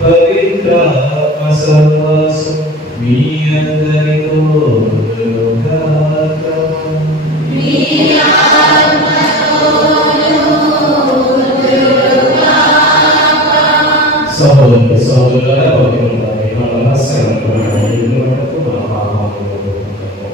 పవిత్రాత్మ సహవాసం మీ అందరితో ఉండుగాక. సహోదరులు సహోదరులారా, పవిత్రులారా, మన రహస్యాలను మనకు మన పాపాలను ఒప్పుకుంటాము.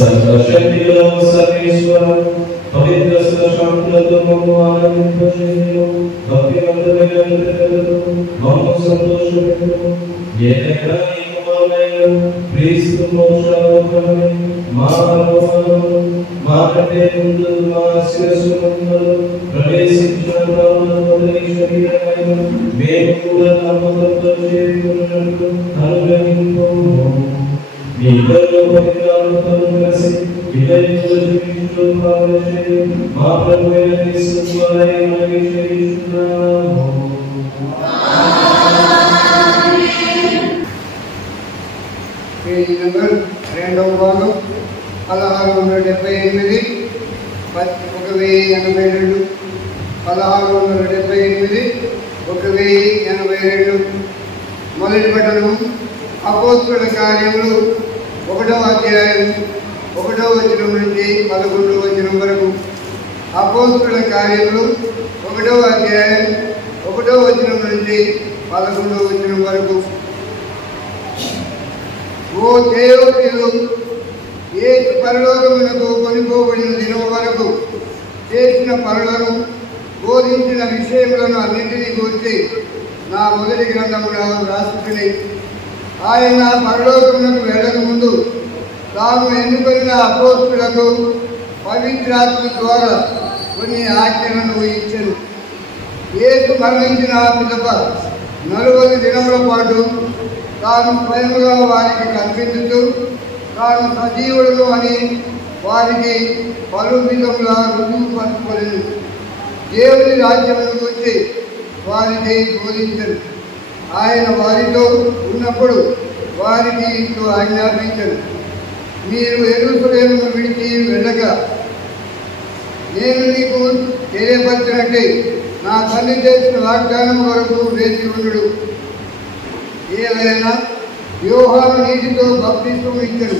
సర్వశక్తిలో సర్వేశ్వర పవిత్ర శాంతులతో మమ్ము ఆనందింపచేయుము. భక్తివంతమైన హృదయాలతో మమ్ము సంతోషపెట్టుము. ఏదైనా ఈ కుమారుడైన క్రీస్తు మోక్షారోహణమై మా కంటే ముందు మా శిరస్సులో ప్రవేశించిన మొదటి శరీరమైన మేము కూడా నమ్మకంతో చేరుకున్నట్లు అనుగ్రహింపుము. నీలో పవిత్రాత్మతో కలిసి ఇతరులతో జీవించు మా ప్రభువైన క్రీస్తు ద్వారా మనకి చేయుచున్నాము. పేజీ నెంబర్ 2వ భాగం 1678 1082 1678 1082. మొదటి పఠనం అపోస్తలుల కార్యములు 1వ అధ్యాయం 1వ వచనం నుంచి 11వ వచనం వరకు. అపోస్తలుల కార్యములు 1వ అధ్యాయం 1వ వచనం నుంచి 11వ వచనం వరకు. ఓ దేవతలు, యేసు పరలోకమునకు కొనిపోబడిన దినం వరకు చేసిన పనులను బోధించిన విషయములను అన్నింటినీ గురించి నా మొదటి గ్రంథమున రాసుకుని, ఆయన పరలోకమునకు వెళ్ళక ముందు తాను ఎన్నుకొనిన అపోస్తలులకు పవిత్రాత్మ ద్వారా కొన్ని ఆజ్ఞలను ఇచ్చెను. యేసు మరణించిన పిదప 40 దినముల పాటు తాను స్వయముగా వారికి కనిపించుతూ తాను సజీవుడును అని వారికి పలు విధములా రుజువు పరచుకొనెను. దేవుని రాజ్యమును గురించి వారికి బోధించను. ఆయన వారితో ఉన్నప్పుడు వారికి ఇంట్లో ఆజ్ఞాపించను, మీరు యెరూషలేమును విడిచి వెళ్ళక నేను నీకు తెలియపరిచినట్టే నా తల్లి చేసిన వాగ్దానం వరకు వేచి ఉండు. ఏదైనా యోహాను నీటితో బాప్తిస్మం ఇచ్చెను,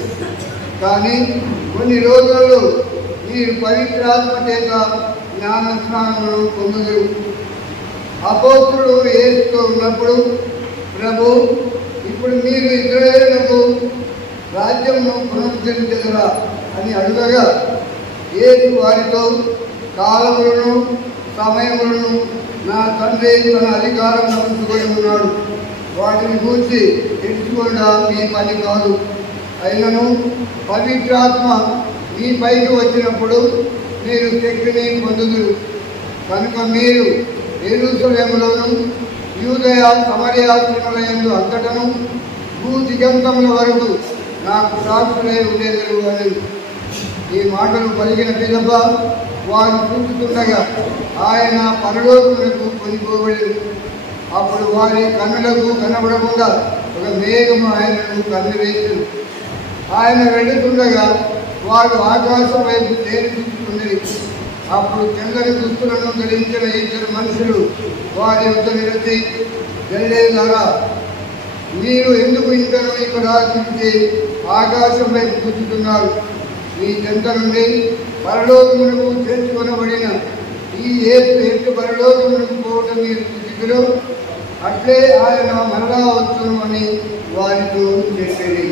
కానీ కొన్ని రోజుల్లో మీరు పవిత్రాత్మ చేత జ్ఞానస్నానమును పొందుదురు. అపోస్తలుడు యేసుతో ఉన్నప్పుడు, ప్రభు, ఇప్పుడు మీరు ఇశ్రాయేలుకు రాజ్యమును పునరుద్ధరించగలరా అని అడుగగా, యేసు వారితో, కాలములను సమయములను నా తండ్రి తన అధికారం ఉంచుకొని ఉన్నాడు, వాటిని గూర్చి తెలుసుకోవడం మీ పని కాదు. అయినను పవిత్రాత్మ మీ పైకి వచ్చినప్పుడు మీరు శక్తిని పొందుదురు. కనుక మీరు యెరూషలేములోను యూదయ సమరయ సీమలయందు అంతటను భూ దిగంతముల వరకు నాకు సాక్షులై ఉండేదరు అని. ఈ మాటలు పలికిన పిదప వారు చూస్తుండగా ఆయన పరలోకమునకు కొనిపోబడి, అప్పుడు వారి కన్నులకు కనబడకుండా ఒక మేఘము ఆయనను కన్నువేసింది. ఆయన వెళుతుండగా వారు ఆకాశం వైపు తేరి చూసుకున్నది. అప్పుడు తెల్లని దుస్తులను ధరించిన 2 మనుషులు వారి వద్ద నిలిచి, వెళ్ళేదారా, మీరు ఎందుకు ఇంకనూ ఇక్కడ చూసి ఆకాశం వైపు చూస్తున్నారు? మీ చెంత నుండి పరలోకమునకు చేర్చుకొనబడిన ఈ యేసు ఎత్తు పరలోకమునకు పోవటం మీరు చూసిరో, అట్లే ఆయన మరలా వచ్చును అని వారితో చెప్పేది.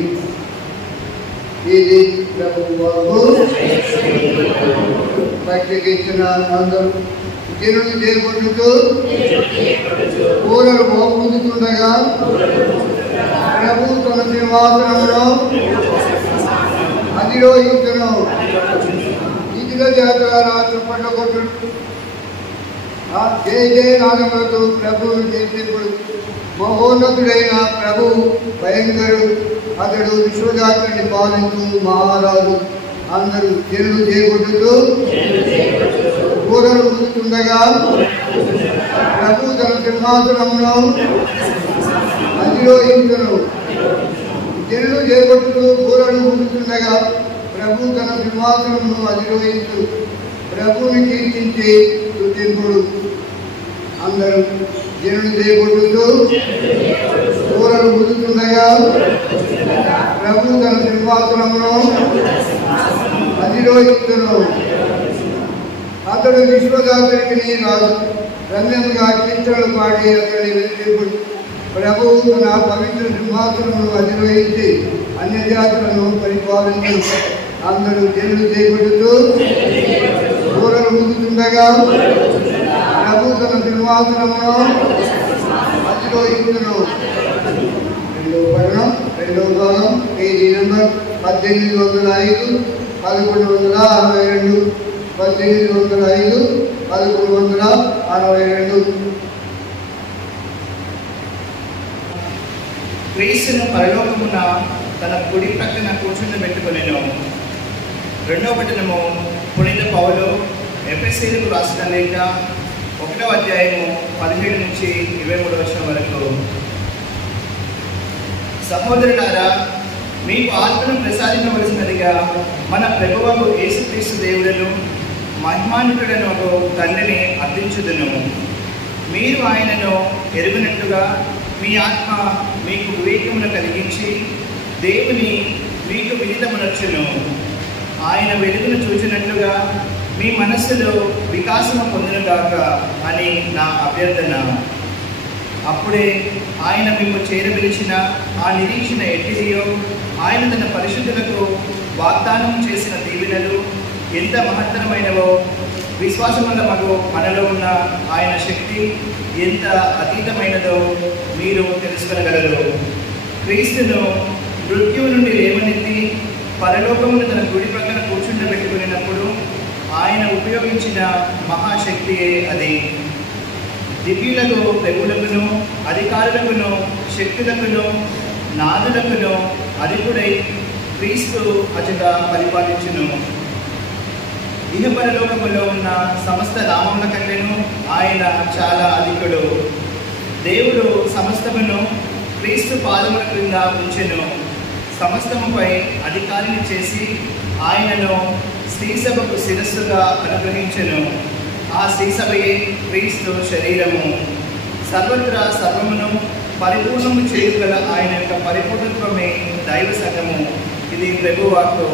ఇది ప్రభువు భక్తికి ఇచ్చిన అందరూ జనులు చేరుకుంటూ కూరలు మోపుతుండగా ప్రభు తన సింహాసనంలో అధిరోహించును. ఇదిలో జాతర చెప్పండి కొట్టు జయ జయ నాదములతో ప్రభువును చేసేప్పుడు మహోన్నతుడైన ప్రభు భయంకరుడు, అతడు విశ్వజాతుని పాలించు మహారాజు. అందరూ జనులు చేకొట్టుతూ కూరలు ఊదుతుండగా ప్రభు తన సింహాసనంలో అధిరోహించును. జనులు చేకొట్టుతూ కూరలు ఊదుతుండగా ప్రభు తన సింహాసనమును అధిరోహించు. ప్రభువుని కీర్తించి స్తుతింపుడు. అందరూ జనులు చేకొట్టుతూ కూరలు ఊదుతుండగా ప్రభు తన సింహాసనమును అధిరోహించును. అతడు విశ్వదాతునికి రాజు. రమ్యంగా కీర్తనలు పాడి అతడిని వెలిగింపుడు. ప్రభువు తన పవిత్ర సింహాసనమును అధిరోహించి అన్యజాతులను పరిపాలించును. అందరూ దేవుడు చేపడుతూ దూరలు ముందుతుండగా ప్రభు తన సింహాసనమును మధ్యలో ఇందులో రెండో భాగం పేజీ నెంబర్ 1805 1162 1805 1162. క్రీస్తును పరలోకమున తన కుడి ప్రక్కన కూర్చుండబెట్టుకొనెను. రెండవ పట్టణము పునీత పౌలు ఎఫెసీయులకు రాసిన లేఖ 1వ అధ్యాయము 17 నుంచి 23 వచనం వరకు. సహోదరులారా, మీకు ఆత్మను ప్రసాదించవలసినదిగా మన ప్రభువు యేసుక్రీస్తు దేవుడను మహిమాన్వితుడను తండ్రిని అర్థించుదును. మీరు ఆయనను ఎరుగినట్లుగా మీ ఆత్మ మీకు వివేకమును కలిగించి దేవుని మీకు విదితమునొచ్చును. ఆయన వెలుగును చూచినట్లుగా మీ మనస్సులో వికాసము పొందునుగాక అని నా అభ్యర్థన. అప్పుడే ఆయన మిమ్ము చేరపిలిచిన ఆ నిరీక్షణ ఎట్టిదియో, ఆయన తన పరిశుద్ధులకు వాగ్దానం చేసిన దీవెనలు ఎంత మహత్తరమైనవో, విశ్వాసముల మగు మనలో ఉన్న ఆయన శక్తి ఎంత అతీతమైనదో మీరు తెలుసుకోగలరు. క్రీస్తును మృత్యువు నుండి లేవనెత్తి పరలోకమును తన గుడి పక్కన కూర్చుండబెట్టుకున్నప్పుడు ఆయన ఉపయోగించిన మహాశక్తియే అది. దివ్యులకు, ప్రభువులకును, అధికారులకును, శక్తులకును, నాదులకును అధికుడై క్రీస్తు అచట పరిపాలించును. ఇహపరలోకములో ఉన్న సమస్త నామముల కంటేను ఆయన చాలా అధికుడు. దేవుడు సమస్తమును క్రీస్తు పాదముల క్రింద ఉంచెను. సమస్తముపై అధికారిని చేసి ఆయనను శ్రీసభకు శిరస్సుగా అనుగ్రహించెను. ఆ శ్రీసభయే క్రీస్తు శరీరము. సర్వత్రా సర్వమును పరిపూర్ణము చేయగల ఆయన యొక్క పరిపూర్ణత్వమే దైవ సంఘము. ఇది ప్రభువాక్కు.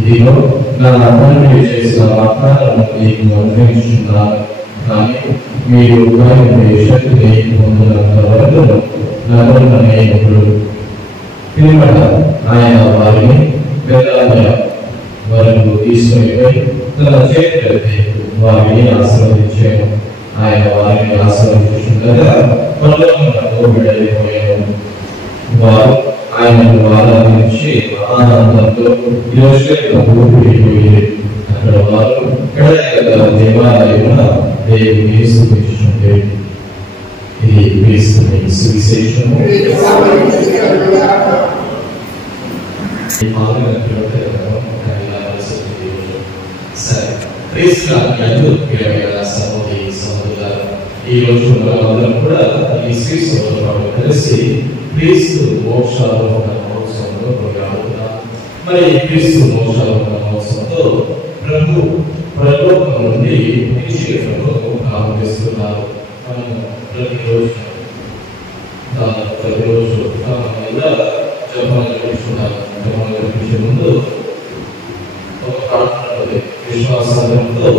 ఇదిగో నా తండ్రి చేసిన వాగ్దానాలను మీకు అనుగ్రహించున్నాను. కానీ మీరు శక్తిని పొందినంత వరకు నమ్మకమైనప్పుడు పిమ్మట ఆయన వారిని వేదాల వరకు తీసుకుని తన చేతులెత్తి వారిని ఆశీర్వదించాను. ఆయన వారిని ఆశీర్వదించుండగా పరలోకమునకు వెళ్ళిపోయాను. వారు ఆయనను ఆరాధించి ఆనందంతో యోసేపుకు ఊపిరిపోయి అక్కడ వారు దేవాలయమున దేవుని స్తుతించుచుండేది. ఇది క్రీస్తుని సువిశేషము. ఈ రోజు మనమందరం కూడా ఈ శ్రీస్తుతో పాటు కలిసి క్రీస్తు మోక్షారోహణ మహోత్సవంలో పాల్గొంటున్నాం. మరి క్రీస్తు మోక్షారోహణ మహోత్సవంతో ప్రభు పరలోకం నుండి నిశ్చయతను ఆరంభిస్తున్నారు. మనం ప్రతిరోజు ఇలా జపమాలు జపించుకుంటారు. జపమాలు జపించే ముందు ఒక ప్రార్థన విశ్వాసంతో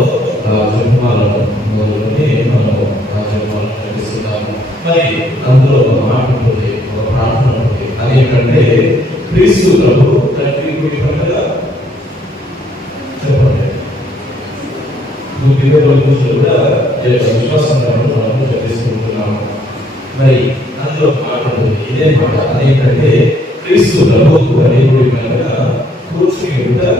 జపమాలను మొదలుకొని మనం ఆ జపమాలను జపిస్తున్నాము. మరి అందులో ఒక మాట ఉంటుంది, ఒక ప్రార్థన ఉంటుంది. అదేంటంటే క్రీస్తు ప్రభు తండ్రి గుడి పక్కన చెప్పండి కూడా విశ్వాసంగా మనం జపిస్తుంటున్నాము. మరి అందులో మాట ఉంటుంది, ఇదే మాట. అదేంటంటే క్రీస్తు ప్రభు తండ్రి గుడి పక్కన కూర్చుని ఉంటా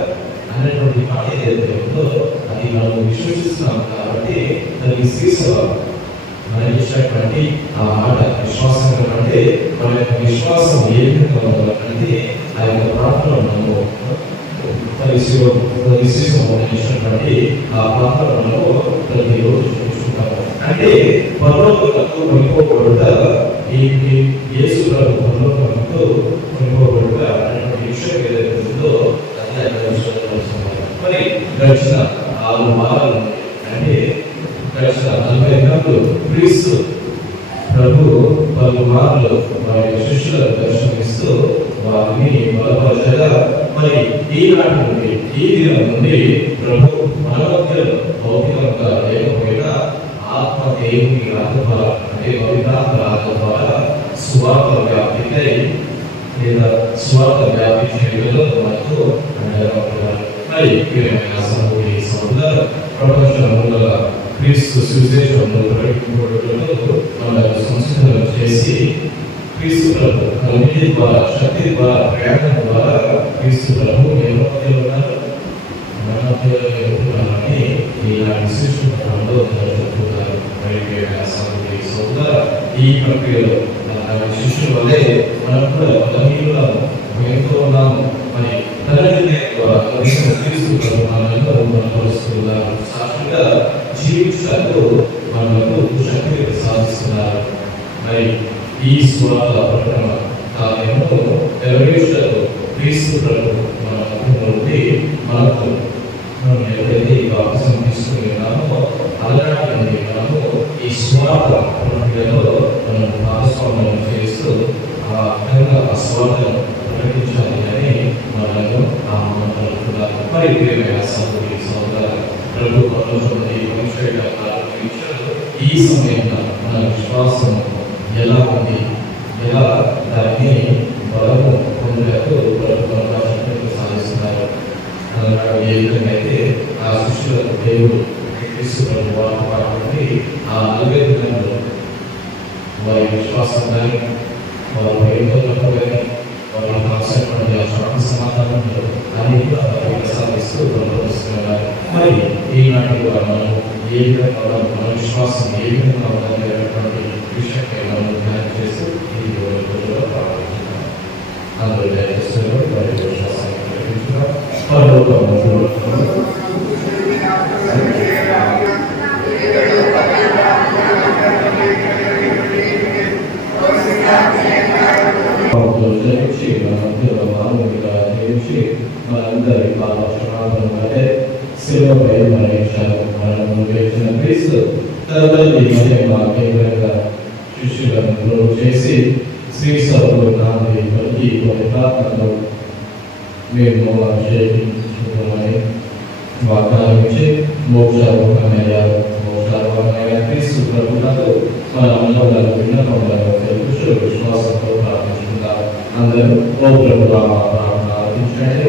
అనేటువంటి మాట ఏదైతే ఉందో అది మనం విశ్వసిస్తున్నాం. కాబట్టి దానికి శ్రీసభ మనం ఇచ్చినటువంటి ఆ మాట విశ్వాసంగా అంటే మన యొక్క విశ్వాసం ఏ విధంగా ఉండాలంటే ఆ యొక్క ప్రార్థన మనము ఇచ్చినటువంటి ఆ ప్రార్థనలో ప్రతిరోజు చూసుకుంటాము. అంటే పరలోకమునకు కొనుక్కోబడుట యేసు ప్రభు పరలోకమునకు కొనుక్కోబడుట అనేటువంటి విషయం ఏదైతే ఉందో మరి గడిచిన 6 వారాలు అంటే గడిచిన 40 గంటలు క్రీస్తు ప్రభు పలుమార్లు వారి శిష్యులకు దర్శనమిస్తూ వారిని బలపరచగా మరి ఈనాటి నుండి ఈ దినం నుండి ప్రభు మన మధ్యలో భౌతికంగా లేకపోయినా ఆత్మ దేవుని రాక ద్వారా అంటే పవిత్రాత్మ రాక ద్వారా సువార్త వ్యాప్తికై లేదా స్వార్థ వ్యాప్తి చేయడంలో మనకు మరి సహోదరి సహోదరుల ప్రపంచంలో క్రీస్తు సువిశేషంలో ప్రకటించబడుటకు మన సంస్కృతులను చేసి క్రీస్తు ప్రభు కమిటీ ద్వారా శక్తి ద్వారా ప్రయాణం ద్వారా క్రీస్తు ప్రభు ఉన్నారు మనని ఇలాంటి శిశుత్వంలో జరుగుతున్నారు. సహోదరి సహోదరుల ఈ ప్రక్రియలో శిష్యుల వల్లే మనం కూడా బలహీనులము ఎంతో ఉన్నాము. మరి తల్లి ద్వారా క్రీస్తు సాక్షిగా జీవించడానికి మనకు శక్తిని ప్రసాదిస్తున్నారు. మరి ఈ స్వార్థ ప్రకటన కార్యము నెరవేర్చడానికి క్రీస్తు ప్రభు మన నుండి మనకు మనం ఎవరైతే బాప్తిసం తీసుకుని ఉన్నామో అలాంటి నుండి మనము ఈ స్వార్థ ప్రక్రియలో మనం భాగస్వామ్యం చేస్తూ ఆ విధంగా ఆ స్వార్థను ప్రకటించాలి అని మనము అనుకుంటున్నారు. మరి సహోదరి సహోదర ప్రభు ఈ సమయంలో మన విశ్వాసం ఎలా ఉంది, ఎలా దాన్ని బలము పొందలకు ప్రభు సాధిస్తున్నారు. ఏ విధంగా అయితే ఆ శిష్యులకు దేవుడు కాబట్టి ఆ 40 దినాల్లో వారి విశ్వాసం కానీ వారి వైద్యులకు కానీ వారి కావాల్సినటువంటి ఆ శాంతి సమాధానంలో అని కూడా వారికి ప్రసాదిస్తూ ప్రవర్తిస్తున్నారు. మరి ఈనాటి మనం ఏ విధంగా మన విశ్వాసం ఏ విధంగా ఉండాలి అనేటువంటి విషయంపై మనం ధ్యానం చేస్తూ ఈ రోజుల్లో ప్రారంభించున్నాం. అందులో దయచేస్తూ వారి విశ్వాసాన్ని ప్రకటించున్నాం. మనందరి పాపక్షమాపణ వలె శిలువపై మరణము వేసిన క్రీస్తు తరువాతి కేంద్రంగా శిష్యులను చేసి శ్రీ సభలో నాది పలికి పవిత్రాత్మలో మేము అభిషేకించుకున్నామని వాగ్దానం ఇచ్చి మోక్షారోహణమయ్య క్రీస్తు ప్రభువులకు మన అన్నదాలు విన్నపములను తెలుపుతూ విశ్వాసంతో ప్రార్థించుకుందాం. అందరూ ఓ ప్రభువా ప్రార్థన ఆలకించండి.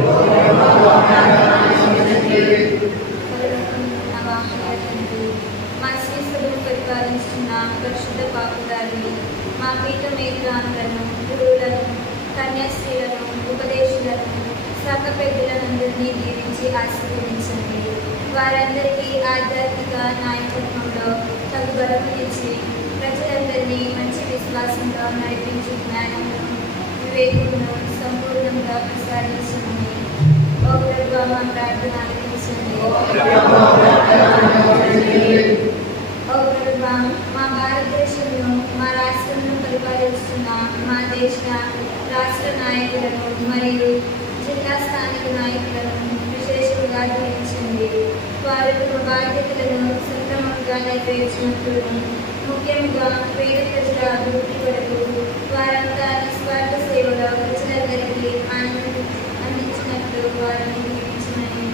పరిపాలించిన పరిశుద్ధ పాపుదారిని మా పీఠ మేధాంతులను గురువులను కన్యాస్త్రీలను ఉపదేశులను సభ పెద్దలందరినీ దీవించి ఆశీర్వదించండి. వారందరికీ ఆధ్యాత్మిక నాయకత్వంలో తగు బలమునిచ్చి ప్రజలందరికీ అందరినీ మంచి విశ్వాసంగా నడిపించి జ్ఞానమును వివేకమును సంపూర్ణంగా ప్రసాదించమని ఓ ప్రభువా మా ప్రార్థన ఆలకించండి. ఓ ప్రభువా మా భారతదేశంలో మా రాష్ట్రంలో పరిపాలిస్తున్న మా దేశ రాష్ట్ర నాయకులను మరియు జిల్లా స్థానిక నాయకులను విశేషంగా గుర్తించండి. వారు తమ బాధ్యతలను సక్రమంగా నెరవేర్చినట్లు ముఖ్యంగా పేద ప్రజల అభివృద్ధి కొరకు వారంతా నిస్వార్థ సేవలో ప్రజలందరికీ అందించినట్లు వారిని దీవించమని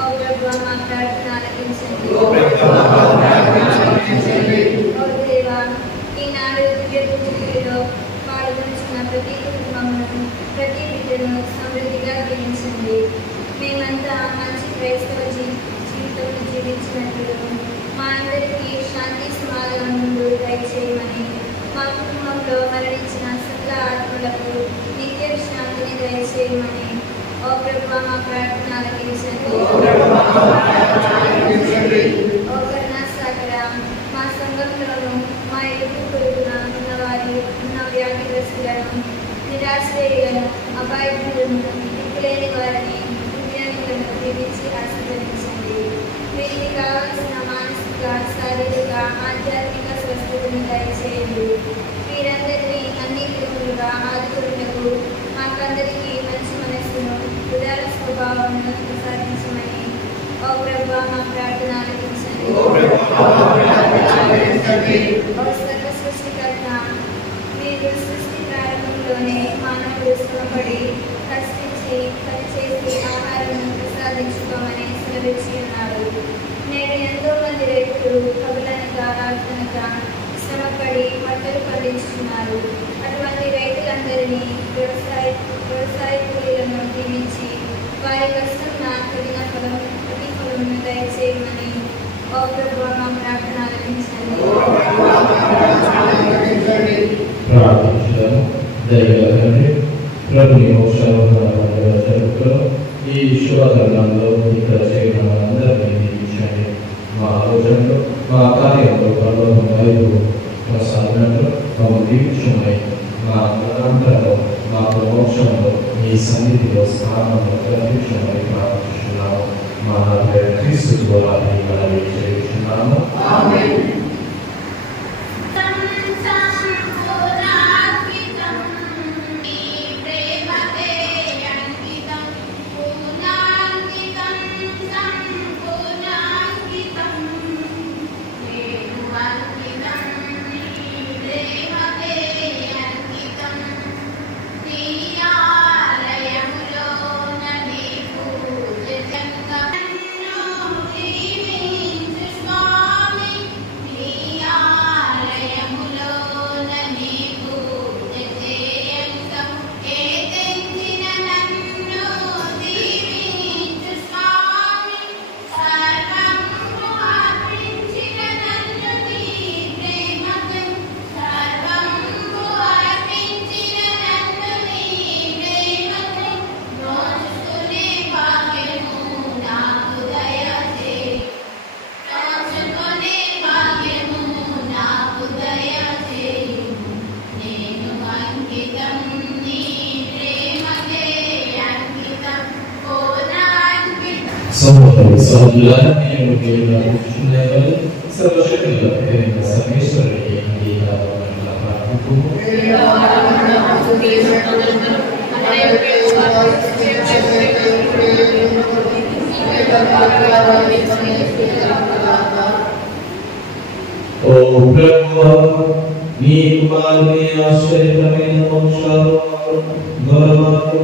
ఓ ప్రభువా మా ప్రార్థన ఆలకించండి. ఓ దేవా ఈనాడు దివ్య పూజలో పాల్గొంటున్న ప్రతి కుటుంబమును ప్రతి బిడ్డను సమృద్ధిగా దీవించండి. మేమంతా మంచి క్రైస్తవ జీవితం జీవించినట్లు మా అందరికీ శాంతి సమాధానములు దయచేయమని మా కుటుంబంలో మరణించిన సకల ఆత్మలకు నిత్య శాంతిని దయచేయమని ఓ ప్రభువా మా ప్రార్థన ఆలకించండి. ఓ కరుణాసాగర మా సంఘంలోనూ మా ఇరుగు పొరుగున ఉన్న వ్యాధిగ్రస్తులను నిరాశ్రయులను అపాయకులను దిక్కులేని వారిని దివ్యాంగులను దీవించి ఆశీర్వదించండి. వీరికి కావలసిన మానసిక శారీరక ఆధ్యాత్మిక స్వస్థతను దయచేయండి. వీరందరినీ అన్ని విధములుగా ఆదుకున్నకు మాకందరికీ మంచి మనస్సును ఉదార స్వభావమును ప్రసాదించమని ఓ ప్రభువా మా ప్రార్థన ఆలకించండి. ఓ సర్వ సృష్టికర్త మీరు సృష్టి ప్రారంభంలోనే మానవుడు శ్రమపడి కష్టించి పనిచేసి ఆహారం ప్రసాదించుకోమని సెలవిచ్చి ఉన్నారు. నేడు ఎంతో మంది రైతులు పగులనక రాత్రనక శ్రమపడి పంటలు పండించుతున్నారు. అటువంటి రైతులందరినీ వ్యవసాయ కూలీలను దీవించి వారి కష్టం కఠిన ప్రతిఫలమును దయచేయమని ఓ ప్రభువా మా ప్రార్థన ఆలకించండి. ప్రార్థించడం దయగలగండి. ప్రభుని మోక్షాలు ఈ శుభకరణంలో ఇక్కడ చేరిన అందరినీ దీవించండి. మా ఆలోచనలో మా కార్యంలో పర్వతం వైపు కొనసాగినట్లు మమ్మల్ని దీవించమై మా అంతరంలో మా మోక్షంలో మీ సన్నిధిలో స్థానంలో కల్పించమై ప్రార్థిస్తున్నాము. మా క్రీస్తు ద్వారా మనవి చేస్తున్నాము. సహోదరులారా, నేను కూర్చున్నాను. సర్వశక్తుల సర్వేశ్వరుడికి అంగీకారం ప్రార్థించుము. ఓ ప్రభువా, నీ కుమారుని ఆశ్చర్యకరమైన మోక్షాలు గౌరవాలు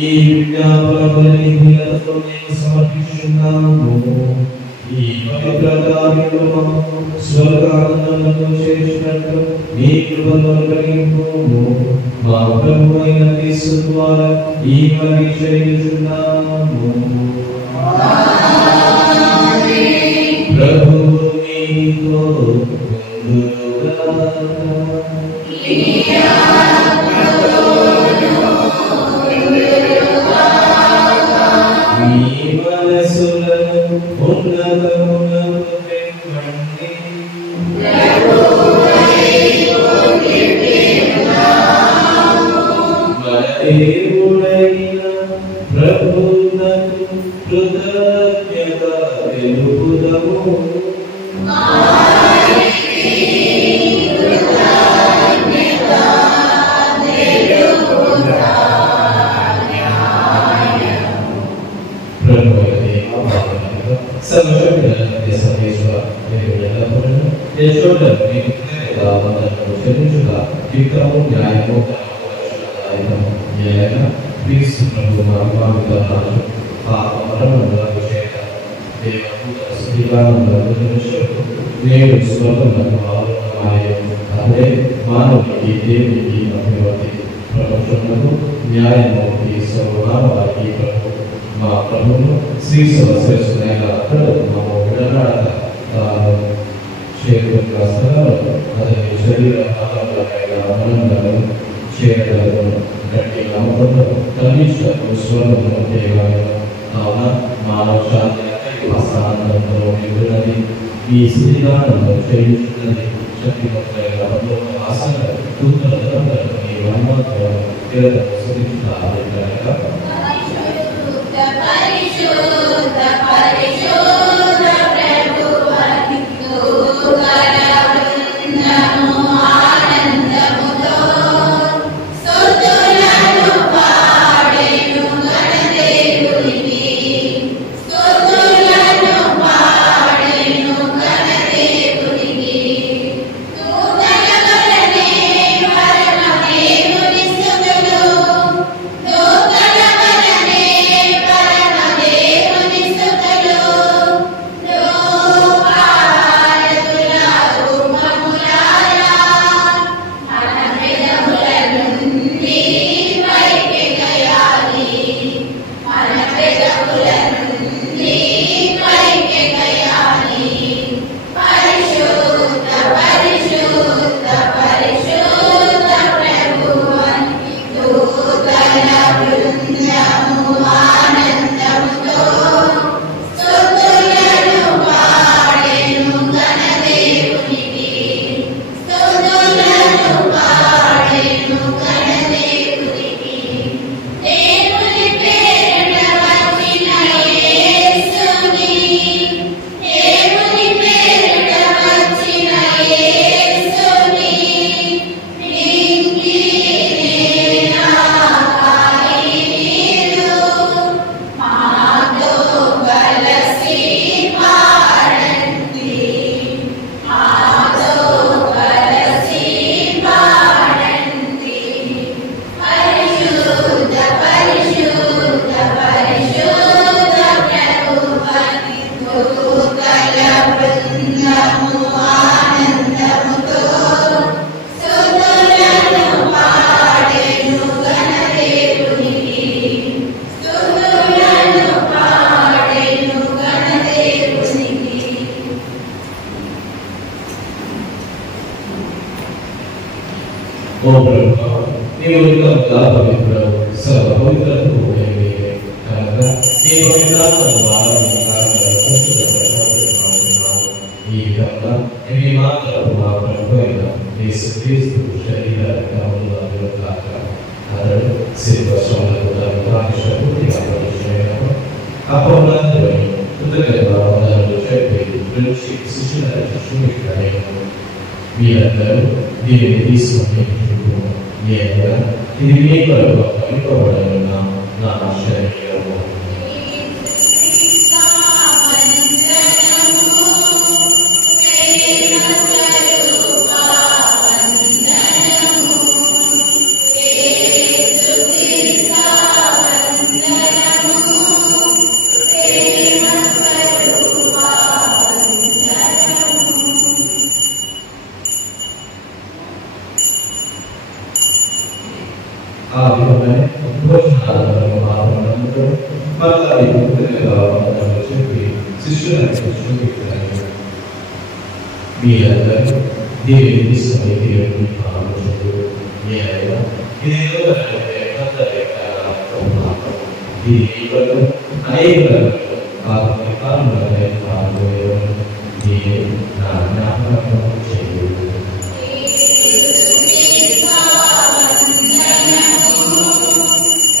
ఈ విజ్ఞాపనములని ఘనతతో మేము సమర్పిస్తున్నాము. ఈ పవిత్ర కార్యములను స్వర్గానందములో చేర్చినట్లు నీ కృపను కలిగింపుము. మా ప్రభువైన యేసు ద్వారా ఈ మనవి చేయుచున్నాము. ప్రభువు మీతో ఉండుగాక. మీ మనసులను ఉన్నతమునకు తెంపండి. ప్రభువునకు కృతజ్ఞత తెలుపుదము. మానవుడికి దేవునికి మధ్యవర్తి ప్రపంచంలో న్యాయమూర్తి సర్వనామానికి ప్రభు మా ప్రభువును శ్రీ సర్వశ్రేష్ఠుడైన అతడు మా విడనాడక చేరుకున్న స్థలాలు అతని శరీర భాగాలైన అమలంగా చేయగలను గట్టి నమ్మకంలో కనిష్ట స్వరంలో చేయగలను. కావున మానవ శాంతి స్థానంలో నిలున్నది ఈ స్థితిగానంలో చేయుచున్నది శక్తివంతులైన ఆసన తూతల ఈ వర్ణాలను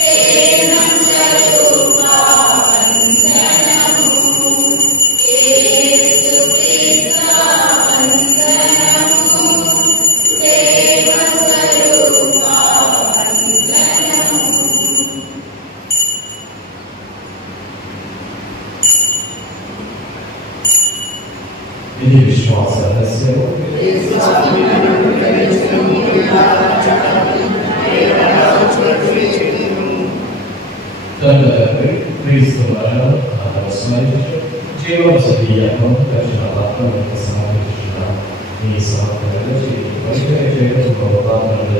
Thank you. ఇది విశ్వాస రహస్యము. క్రీస్తు మరణం స్మరించు జీవన సతీయము దర్శన ఆత్మను సమర్పించిన ఈ సమర్పణలో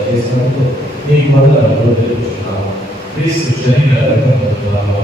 చేసినప్పుడు నీకు మొదలు తెలుపుతున్నాము. క్రీస్తు శరీర పవిత్రాత్మ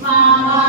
Mama,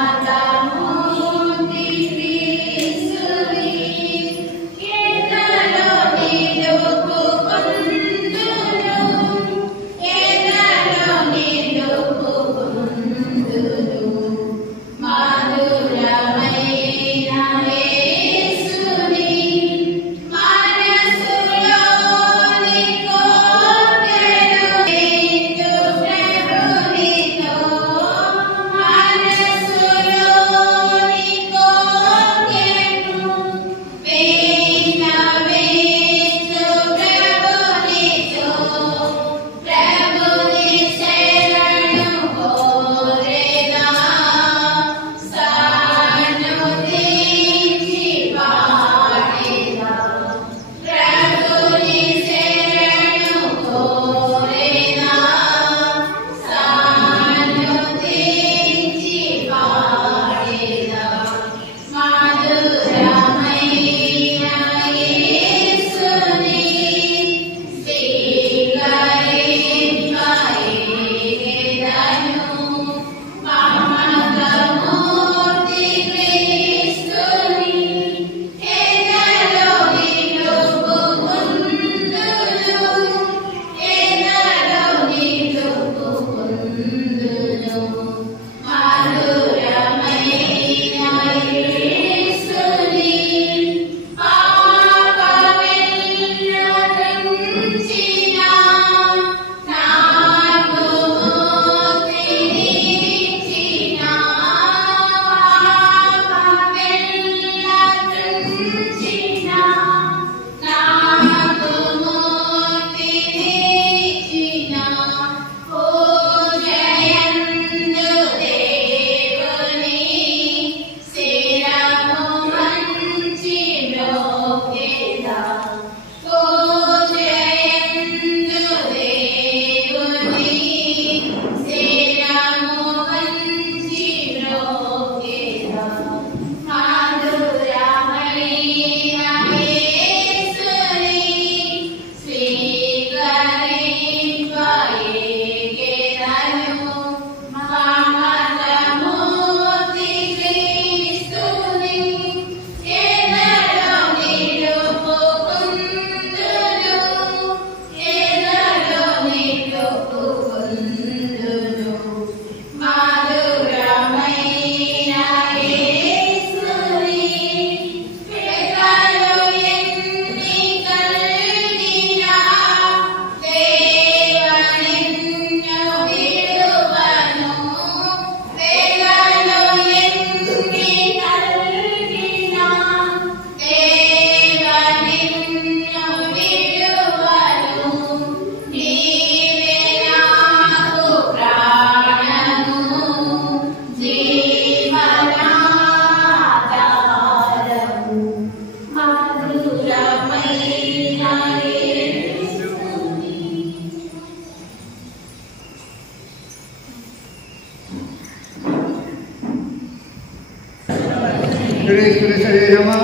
క్రీస్తుని శరీరమా,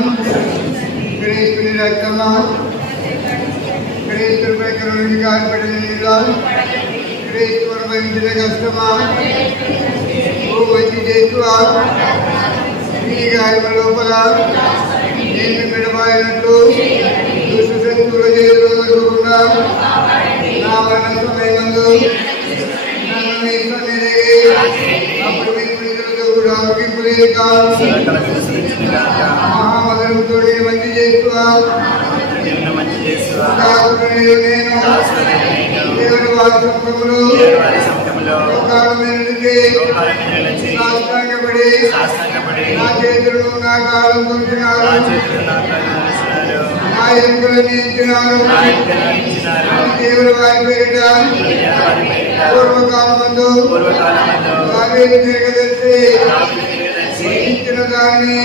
క్రీస్తుని రక్తమా, క్రీస్తుని ప్రక్కల నుండి కార్పడిన నీళ్ళ, క్రీస్తు అనుభవించిన కష్టమా, ఓ మంచి చేస్తువా, నీ గాయమ లోపల నేను విడబాయినట్టు దుష్టశక్తుల చేతులు దొరకకుండా నా మరణ సమయమందు నన్ను మీ సన్నిధికి అప్పుడు మీకు నిధులతో కూడా అప్పగింపులేక మహామధురంతో మంచి చేస్తువా, నేను దేవుని వారి సముఖంలో సాష్టాంగపడి నా చేతులు నా కాలం పొందుతున్నారు, నా ఎముకలు నియించినారు. దేవుని వారి పేరిట పూర్వకాలమందు దావీదు తిరగదర్శి వచించిన దాన్ని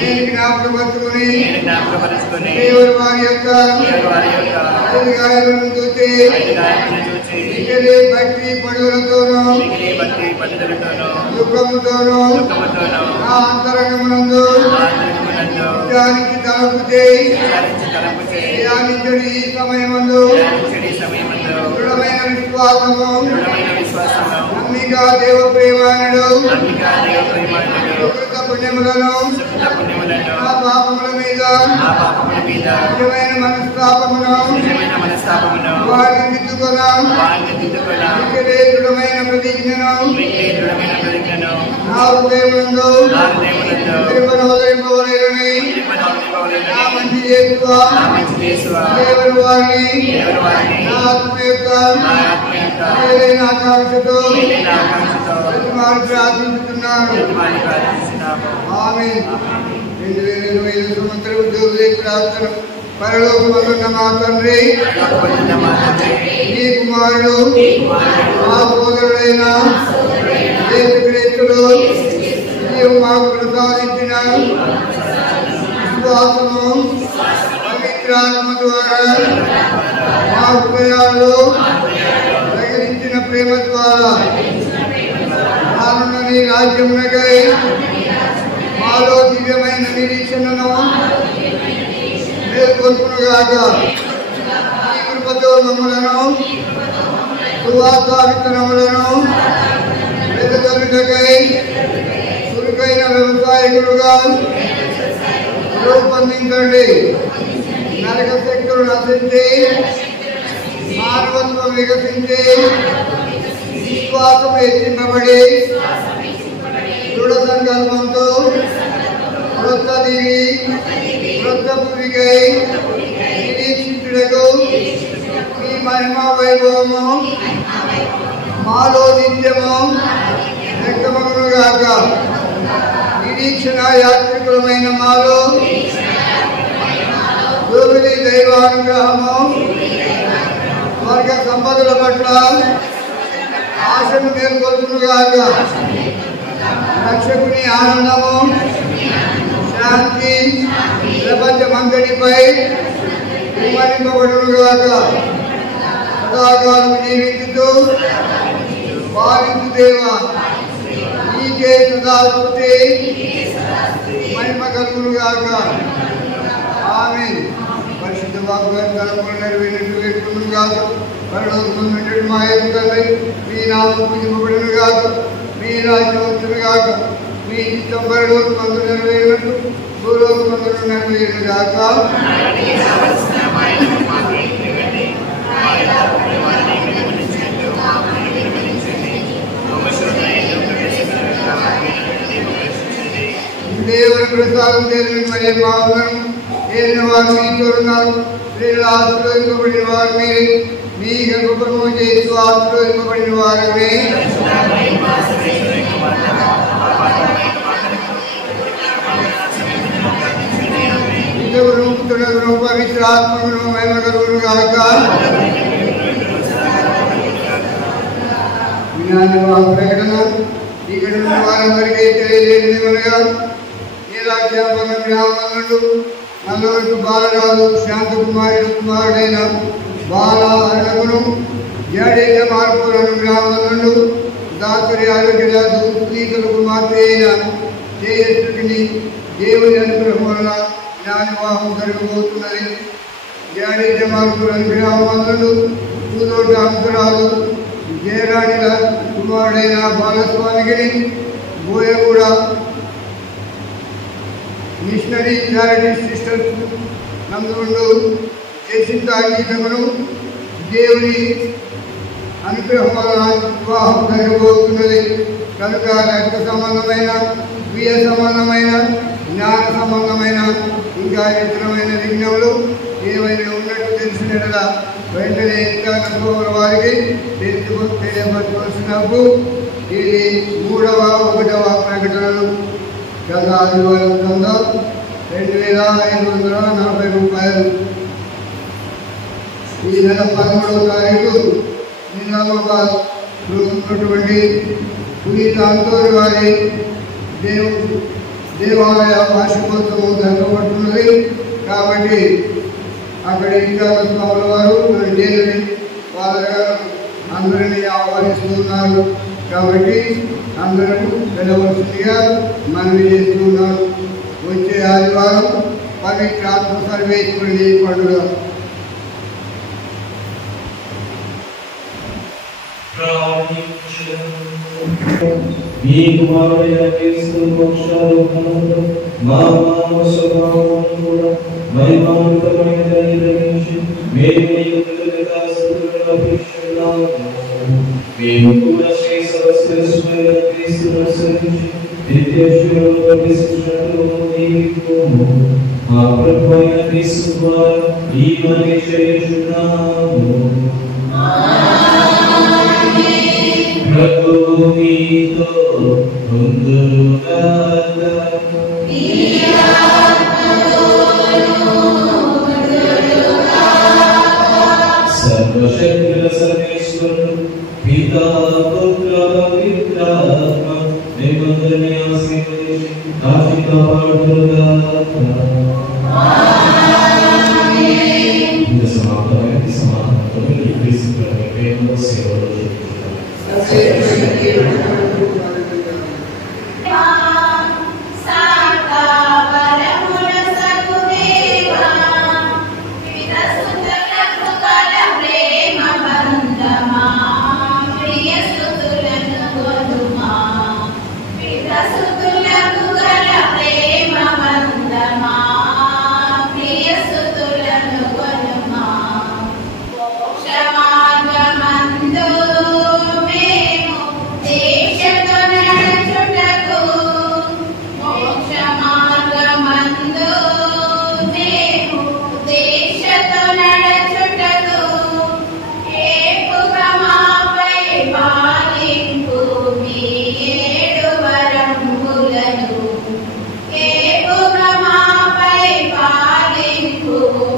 నేను జ్ఞాపకపరుచుకుని దేవుని వారి యొక్క అధికారులను చూసి మిగిలి భక్తి పడుగులతోనూ దుఃఖముతోనూ నా అంతరంగమునందు ధ్యానించి తలపు చేయి ధ్యానించడి ఈ సమయమందు దృఢమైన విశ్వాసము నమ్మిక దేవ ప్రేమానుడు ప్రకృత పుణ్యములను నా పాపముల మీద నిజమైన మనస్తాపమును వారిని దిద్దుకొన దృఢమైన ప్రతిజ్ఞను నా హృదయమునందు ఉదరింపవలేనని నా మంచి చేసువా దేవుని వారిని నా ఆత్మ యొక్క ఆకాంక్షతో ప్రార్థించుతున్నాను. ఆమేన్. 2025 సంవత్సర ఉద్యోగుల ప్రార్థన. పరలోకమందున్న మా తండ్రి, నీ కుమారుడు మా సోదరుడైన యేసుక్రీస్తుడు నీవు మాకు ప్రసాదించిన విశ్వాసము పవిత్రాత్మ ద్వారా మా హృదయాల్లో ప్రకటించిన ప్రేమ ద్వారా రానున్న నీ రాజ్యమునకై మాలో దివ్యమైన నిరీక్షణను మేల్కొల్పునుగాక. ఈ కృపతో మమ్మలను సువార్తా విత్తనములను వెదజల్లుటకై చురుకైన వ్యవసాయకులుగా రూపొందించండి. నరక శక్తులు నశించి మానవత్వం వికసించి విశ్వాసం హెచ్చింపబడి దృఢ సంకల్పంతో క్రొత్త దివి క్రొత్త భూమికై నిరీక్షించుటకు మీ మహిమ వైభవము మాలో నిత్యము వ్యక్తమగునుగాక. నిరీక్షణ యాత్రికులమైన మాలో దేవుని దైవానుగ్రహము స్వర్గ సంపదల పట్ల ఆశను మేల్కొల్పునుగాక. రక్షకుని ఆనందము శాంతి ప్రపంచమంతటిపై విమరింపబడునుగాక. సదాకాలం జీవించుతూ పాలించు దేవా, నీకే సదాస్తుతి మహిమ కలుగునుగాక. ఆమేన్. పరిశుద్ధ వాగ్దాన తలపులు నెరవేరినట్లు వేడుకునుగాక. పరలోకమందున్న మా యొక్క తండ్రి, మీ నామము పూజింపబడునుగాక. మీ రాజ్యం వచ్చునుగాక. మీ చిత్తం పరలోకమందు నెరవేరినట్లు భూలోకమందున నెరవేరునుగాక. దేవుని ప్రసాదం తెలియని మరి మామూలు ఏలిన వారు మీతో ఉన్నారు. స్త్రీల ఆశీర్వదింపబడిన వారు మీరు, మీ గర్భఫలము చేస్తూ ఆశీర్వదింపబడిన వారమే. పుత్రుడును పవిత్రాత్మకును మహిమ కలుగునుగాక. ప్రకటన ఇక్కడ ఉన్న వారందరికీ తెలియజేయగా ఈ రాజ్యాంగం గ్రామంలో నల్లవరకు బాలరాజు శాంతకుమారుడు కుమారుడైన బాల అరణగును జడేజ మార్పులను గ్రామంలో దాసరి ఆరోగ్యరాజు నీతుల కుమార్తె అయిన జయస్తుడిని దేవుని అనుగ్రహం వలన నా వివాహం జరగబోతున్నది. జ్ఞాని జమాలు అనుగ్రహమందుడు పూదోట అంకురాలు జయరాణిల కుమారుడైన బాలస్వామికి బోయగూడ మిషనరీ చారిటీ సిస్టర్స్ నందు చేసిన అంగీకమును దేవుని అనుగ్రహం వలన వివాహం జరగబోతున్నది. కనుక రక్త సంబంధమైన ప్రియ సంబంధమైన జ్ఞాన సంబంధమైన ఇంకా ఇతరమైన విఘ్నములు ఏమైనా ఉన్నట్టు తెలిసిన వెంటనే ఇంకా అనుభవం వారికి తెలియపరచవలసినప్పుడు ఇది 3వ 1వ ప్రకటనలు గత ఆదివారం కింద 2540 రూపాయలు. ఈ నెల 13వ తారీఖు నిజామాబాద్లో ఉన్నటువంటి పునీత అంతోని వారి దేవాలయ వార్షికోత్సవం జరగబడుతున్నది. కాబట్టి అక్కడ ఇంకా స్వాముల వారు దేవుని వారు అందరినీ ఆహ్వానిస్తున్నారు. కాబట్టి అందరూ వెళ్ళవలసిందిగా మనవి చేస్తున్నారు. వచ్చే ఆదివారం పవిత్ర ఆత్మ సర్వేశ్వరుని పండుగ. మీ కుమారుడైన క్రీస్తు మోక్షారోహణంలో మా మానవ స్వభావం కూడా మహిమాన్వితమైనదని గ్రహించి మేము మీకు కృతజ్ఞతాస్తుతులను అర్పిస్తున్నాము. మేము కూడా శ్రీ సర్వశ్రేష్ఠుడైన క్రీస్తును అనుసరించి నిత్యజీవమును ప్రవేశించినట్లు దీవించుము. మా ప్రభువైన క్రీస్తు ద్వారా ఈ మనవి చేయుచున్నాము. ప్రభువు మీతో ఉండుగాక. సర్వశక్తుల సర్వేశ్వరుడు పితా పుత్ర పవిత్రాత్మ మిమ్మల్ని ఆశీర్వదించి కాచి కాపాడుగాక. ఇది సమాప్తమైనది. సమాప్తమే ఈ క్రీస్తు ప్రభువు ప్రేమలో సేవలో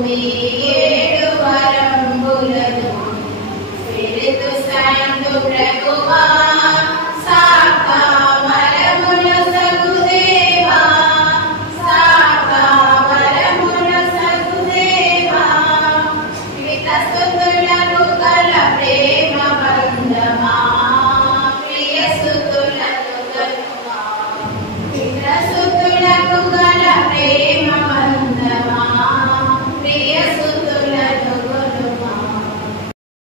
me.